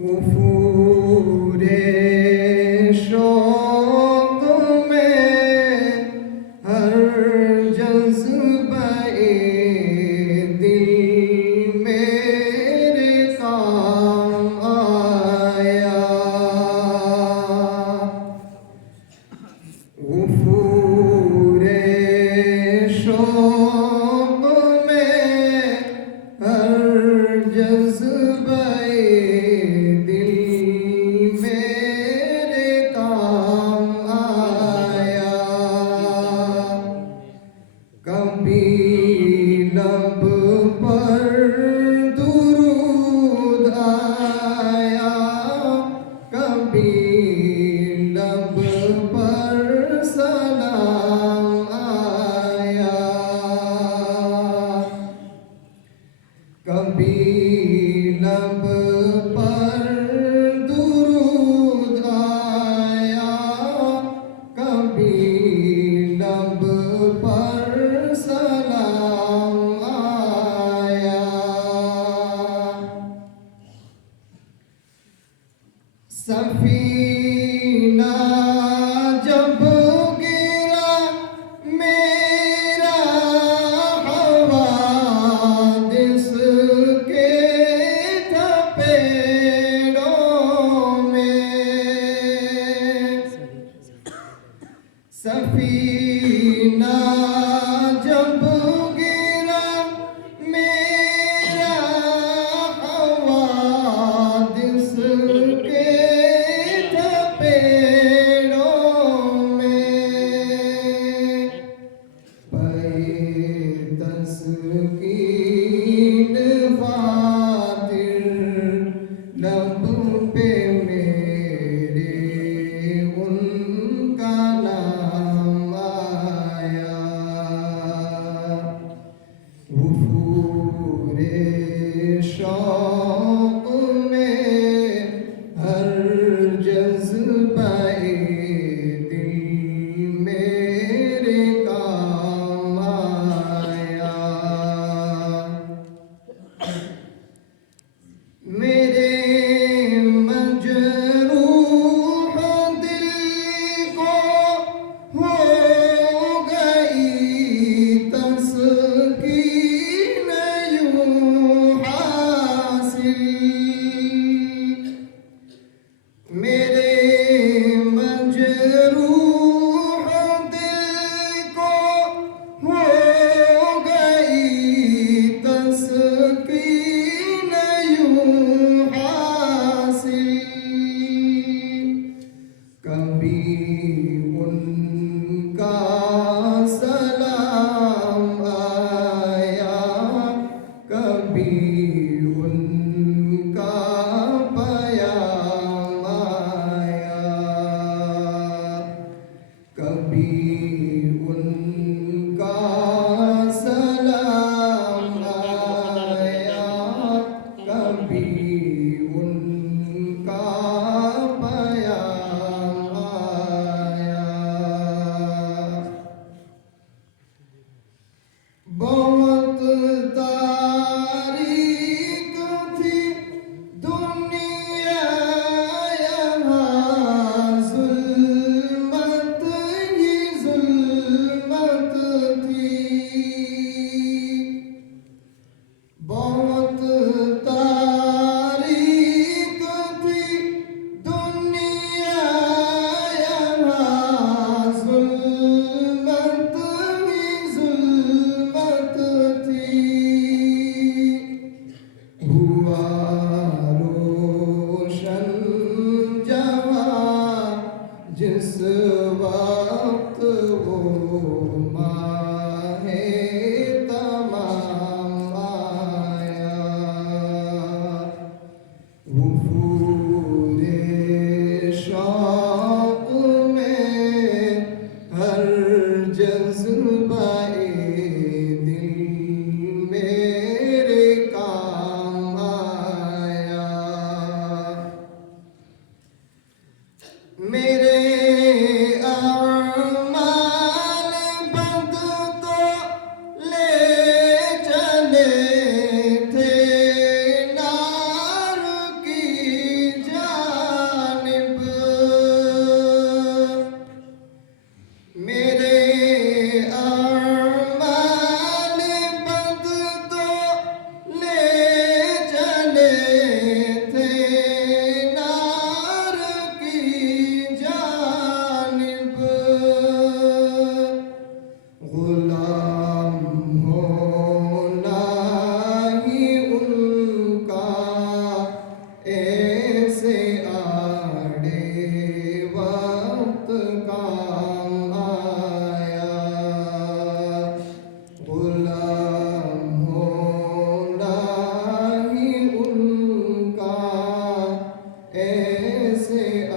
उफ़ूरे शौक़ में हर जज़्बे दिल मेरे काम आया। उफ़ूरे शौक़ में हर जज़्बे कभी लब पर दुरूद आया, कभी लब पर सलाम आया, कभी लब पर दुरूद आया, कभी लब पर सलाम आया। सफीना जब गिरा मेरा हवादिस के थपेड़ों में, सफीना जब गिरा मेरा हवादिस के थपेड़ों में, पे तस्कीन खातिर लब पे मेरे उनका नाम आया। उफ़ूरे शौक़ में हर जज़्बे दिल मेरे काम आया। मेरे मजरूह दिल को हो गई तस्कीन यूं हासिल, मेरे मजरूह दिल को हो गई तस्कीन यूं हासिल, कभी उनका सलाम आया, कभी उनका पयाम आया, कभी उनका सलाम आया, कभी उनका पयाम आया। बहुत तारीक थी दुनिया यहाँ, ज़ुल्मत ही ज़ुल्मत थी, बहुत तारीक थी दुनिया यहाँ, ज़ुल्मत ही ज़ुल्मत थी। हुआ रोशन जवां जिस वक्त वो माहे तमाम आया। उफ़ूरे शौक़ में हर जज़्बे दिल मेरे काम आया। मेरे अमाल बद तो ले चले थे नार की से